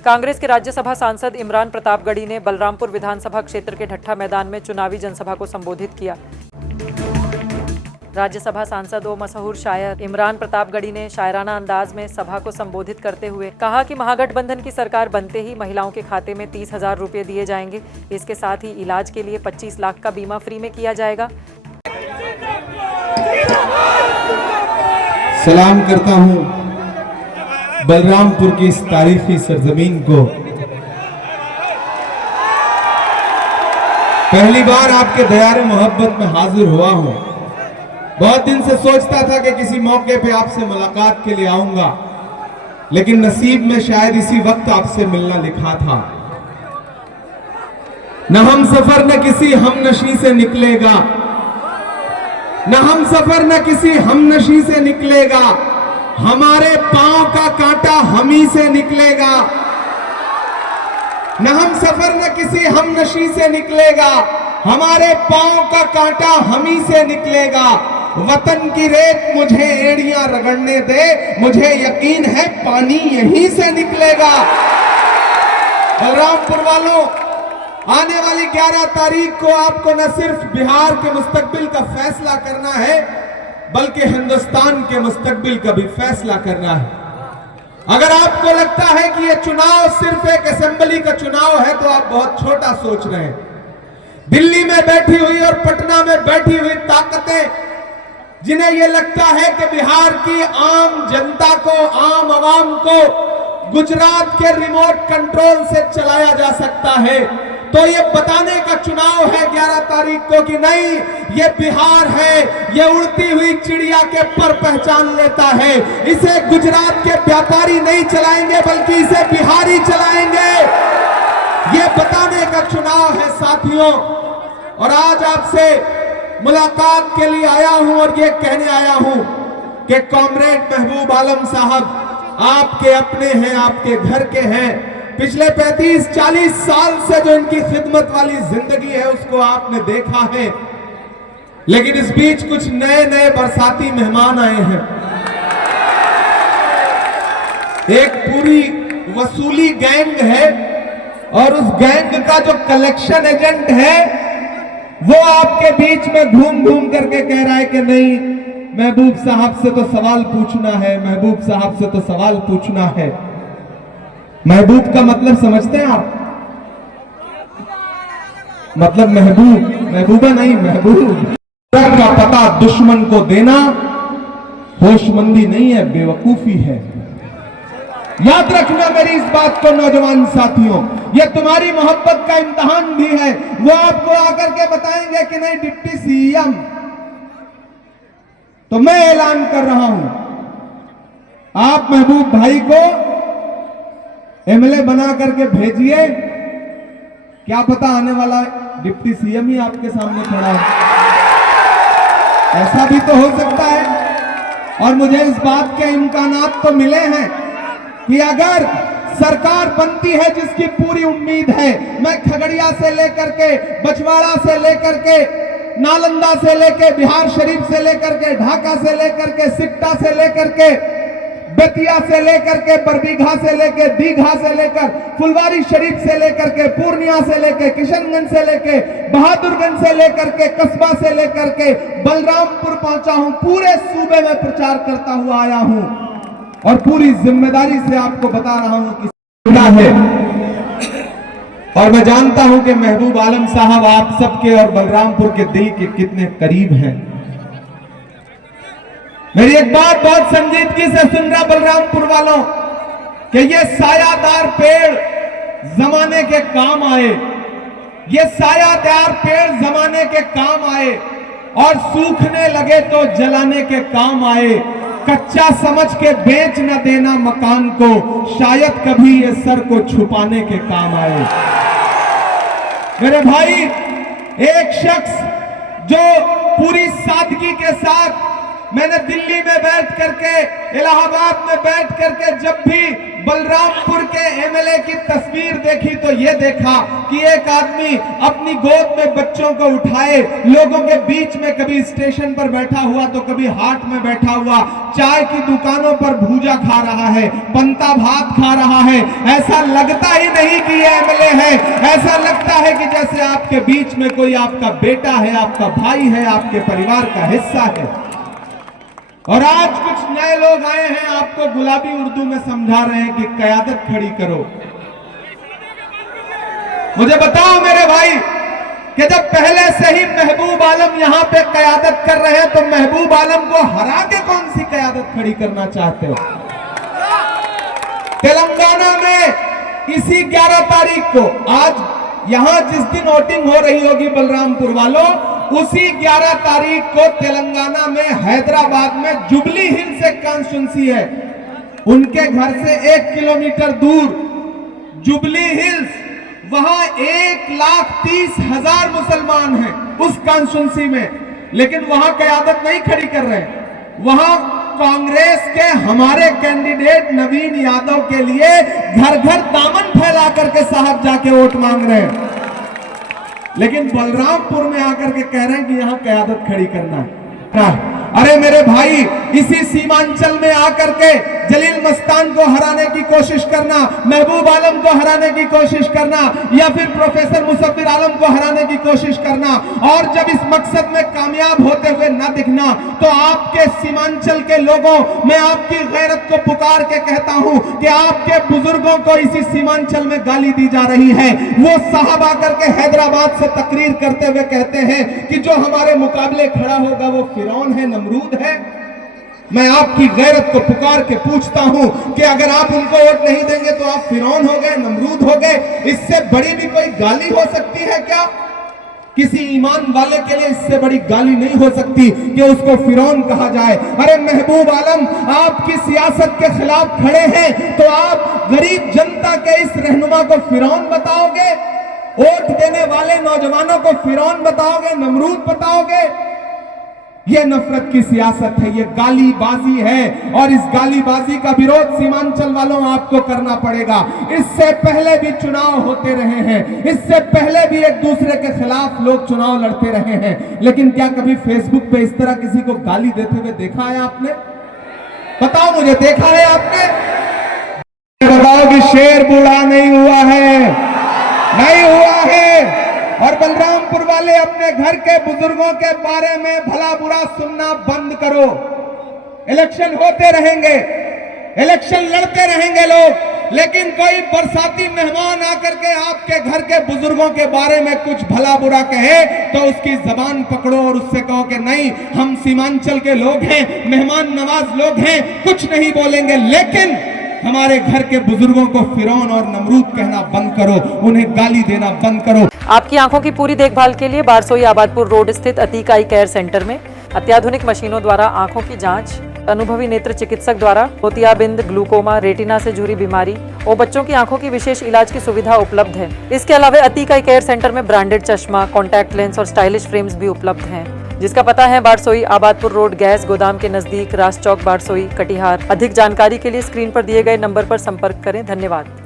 कांग्रेस के राज्यसभा सांसद इमरान प्रतापगढ़ी ने बलरामपुर विधानसभा क्षेत्र के ढट्ठा मैदान में चुनावी जनसभा को संबोधित किया। राज्यसभा सांसद व मशहूर शायर इमरान प्रतापगढ़ी ने शायराना अंदाज में सभा को संबोधित करते हुए कहा कि महागठबंधन की सरकार बनते ही महिलाओं के खाते में 30,000 रुपये दिए जाएंगे। इसके साथ ही इलाज के लिए 25 लाख का बीमा फ्री में किया जाएगा। सलाम करता हूं बलरामपुर की इस तारीखी सरजमीन को। पहली बार आपके दयारे मोहब्बत में हाजिर हुआ हूं। बहुत दिन से सोचता था कि किसी मौके पे आपसे मुलाकात के लिए आऊंगा, लेकिन नसीब में शायद इसी वक्त आपसे मिलना लिखा था। न हम सफर न किसी हमनशी से निकलेगा, न हम सफर न किसी हमनशी से निकलेगा, हमारे पांव का कांटा हम ही से निकलेगा। न हम सफर न किसी हमनशी से निकलेगा, हमारे पांव का कांटा हम ही से निकलेगा। वतन की रेत मुझे एड़ियां रगड़ने दे, मुझे यकीन है पानी यहीं से निकलेगा। बलरामपुर वालों, आने वाली 11 तारीख को आपको न सिर्फ बिहार के मुस्तकबिल का फैसला करना है, बल्कि हिंदुस्तान के मुस्तकबिल का भी फैसला करना है। अगर आपको लगता है कि यह चुनाव सिर्फ एक असेंबली का चुनाव है, तो आप बहुत छोटा सोच रहे हैं। दिल्ली में बैठी हुई और पटना में बैठी हुई ताकतें, जिन्हें यह लगता है कि बिहार की आम जनता को, आम आवाम को गुजरात के रिमोट कंट्रोल से चलाया जा सकता है, तो ये बताने का चुनाव है 11 तारीख को कि नहीं, ये बिहार है, ये उड़ती हुई चिड़िया के पर पहचान लेता है। इसे गुजरात के व्यापारी नहीं चलाएंगे, बल्कि इसे बिहारी चलाएंगे। ये बताने का चुनाव है साथियों। और आज आपसे मुलाकात के लिए आया हूं और ये कहने आया हूं कि कॉमरेड महबूब आलम साहब आपके अपने हैं, आपके घर के हैं। पिछले 35-40 साल से जो इनकी खिदमत वाली जिंदगी है, उसको आपने देखा है, लेकिन इस बीच कुछ नए नए बरसाती मेहमान आए हैं। एक पूरी वसूली गैंग है, और उस गैंग का जो कलेक्शन एजेंट है, वो आपके बीच में घूम घूम करके कह रहा है कि नहीं, महबूब साहब से तो सवाल पूछना है, महबूब साहब से तो सवाल पूछना है। महबूब का मतलब समझते हैं आप? मतलब महबूब, महबूबा नहीं, महबूब का पता दुश्मन को देना होशमंदी नहीं है, बेवकूफी है। याद रखना मेरी इस बात को नौजवान साथियों, यह तुम्हारी मोहब्बत का इम्तिहान भी है। वो आपको आकर के बताएंगे कि नहीं डिप्टी सीएम, तो मैं ऐलान कर रहा हूं, आप महबूब भाई को एमएलए बना करके भेजिए। क्या पता आने वाला डिप्टी सीएम ही आपके सामने खड़ा है, ऐसा भी तो हो सकता है। और मुझे इस बात के इम्कानात तो मिले हैं कि अगर सरकार बनती है, जिसकी पूरी उम्मीद है, मैं खगड़िया से लेकर के, बछवाड़ा से लेकर के, नालंदा से लेकर, बिहार शरीफ से लेकर के, ढाका से लेकर के, सिकटा से लेकर के, बेतिया से लेकर के, बरबीघा से लेकर, दीघा से लेकर, फुलवारी शरीफ से लेकर के, पूर्णिया से लेकर, किशनगंज से लेकर, बहादुरगंज से लेकर के, कस्बा से लेकर के बलरामपुर पहुंचा हूं। पूरे सूबे में प्रचार करता हुआ आया हूं और पूरी जिम्मेदारी से आपको बता रहा हूं कि क्या है। और मैं जानता हूं कि महबूब आलम साहब आप सबके और बलरामपुर के दिल के कितने करीब हैं। मेरी एक बात बहुत संजीदगी से सुनना बलरामपुर वालों, कि ये सायादार पेड़ जमाने के काम आए, ये सायादार पेड़ जमाने के काम आए, और सूखने लगे तो जलाने के काम आए। कच्चा समझ के बेच न देना मकान को, शायद कभी ये सर को छुपाने के काम आए। मेरे भाई, एक शख्स जो पूरी सादगी के साथ, मैंने दिल्ली में बैठ करके, इलाहाबाद में बैठ करके जब भी बलरामपुर के एमएलए की तस्वीर देखी तो ये देखा कि एक आदमी अपनी गोद में बच्चों को उठाए लोगों के बीच में कभी स्टेशन पर बैठा हुआ तो कभी हाट में बैठा हुआ चाय की दुकानों पर भूजा खा रहा है, पंता भात खा रहा है। ऐसा लगता ही नहीं कि ये एमएलए है, ऐसा लगता है कि जैसे आपके बीच में कोई आपका बेटा है, आपका भाई है, आपके परिवार का हिस्सा है। और आज कुछ नए लोग आए हैं, आपको गुलाबी उर्दू में समझा रहे हैं कि क़यादत खड़ी करो। मुझे बताओ मेरे भाई कि जब पहले से ही महबूब आलम यहां पे क़यादत कर रहे हैं तो महबूब आलम को हरा के कौन सी क़यादत खड़ी करना चाहते हो? तेलंगाना में इसी 11 तारीख को, आज यहां जिस दिन वोटिंग हो रही होगी बलरामपुर वालों, उसी 11 तारीख को तेलंगाना में हैदराबाद में जुबली हिल्स एक कॉन्स्टिट्यूंसी है, उनके घर से 1 किलोमीटर दूर जुबली हिल्स, वहां 1,30,000 मुसलमान हैं उस कॉन्स्टिट्यूंसी में, लेकिन वहां क़यादत नहीं खड़ी कर रहे हैं। वहां कांग्रेस के हमारे कैंडिडेट नवीन यादव के लिए घर घर दामन फैला करके साहब जाके वोट मांग रहे हैं, लेकिन बलरामपुर में आकर के कह रहे हैं कि यहां क़यादत खड़ी करना है। अरे मेरे भाई, इसी सीमांचल में आकर के जलील मस्तान को हराने की कोशिश करना, महबूब आलम को हराने की कोशिश करना, या फिर प्रोफेसर मुसव्विर आलम को हराने की कोशिश करना, और जब इस मकसद में कामयाब होते हुए न दिखना, तो आपके सीमांचल के लोगों, मैं आपकी गैरत को पुकार के कहता हूं कि आपके बुजुर्गों को इसी सीमांचल में गाली दी जा रही है। वो साहब आकर के हैदराबाद से तकरीर करते हुए कहते हैं कि जो हमारे मुकाबले खड़ा होगा वो फिरौन है, नमरूद है। मैं आपकी गैरत को पुकार के पूछता हूं कि अगर आप उनको वोट नहीं देंगे तो आप फिरौन हो गए, नमरूद हो गए। इससे बड़ी भी कोई गाली हो सकती है क्या? किसी ईमान वाले के लिए इससे बड़ी गाली नहीं हो सकती कि उसको फिरौन कहा जाए। अरे महबूब आलम, आपकी सियासत के खिलाफ खड़े हैं तो आप गरीब जनता के इस रहनुमा को फिरौन बताओगे? वोट देने वाले नौजवानों को फिरौन बताओगे, नमरूद बताओगे? ये नफरत की सियासत है, ये गालीबाजी है, और इस गालीबाजी का विरोध सीमांचल वालों आपको करना पड़ेगा। इससे पहले भी चुनाव होते रहे हैं, इससे पहले भी एक दूसरे के खिलाफ लोग चुनाव लड़ते रहे हैं, लेकिन क्या कभी फेसबुक पे इस तरह किसी को गाली देते हुए देखा है आपने? बताओ मुझे, देखा है आपने? बताओ कि शेर बूढ़ा नहीं हुआ है, नहीं हुआ है। और बलरामपुर वाले अपने घर के बुजुर्गों के बारे में भला बुरा सुनना बंद करो। इलेक्शन होते रहेंगे, इलेक्शन लड़ते रहेंगे लोग, लेकिन कोई बरसाती मेहमान आकर के आपके घर के बुजुर्गों के बारे में कुछ भला बुरा कहे तो उसकी जबान पकड़ो और उससे कहो कि नहीं, हम सीमांचल के लोग हैं, मेहमान नवाज लोग हैं, कुछ नहीं बोलेंगे, लेकिन हमारे घर के बुजुर्गों को फिरौन और नमरूद कहना बंद करो, उन्हें गाली देना बंद करो। आपकी आंखों की पूरी देखभाल के लिए बारसोई आबादपुर रोड स्थित अतीक आई केयर सेंटर में अत्याधुनिक मशीनों द्वारा आंखों की जांच, अनुभवी नेत्र चिकित्सक द्वारा मोतियाबिंद, ग्लूकोमा, रेटिना से जुड़ी बीमारी और बच्चों की आंखों की विशेष इलाज की सुविधा उपलब्ध है। इसके अलावा अतीक आई केयर सेंटर में ब्रांडेड चश्मा, कॉन्टैक्ट लेंस और स्टाइलिश फ्रेम्स भी उपलब्ध हैं, जिसका पता है बारसोई आबादपुर रोड, गैस गोदाम के नजदीक, रास चौक, बारसोई, कटिहार। अधिक जानकारी के लिए स्क्रीन पर दिए गए नंबर पर संपर्क करें। धन्यवाद।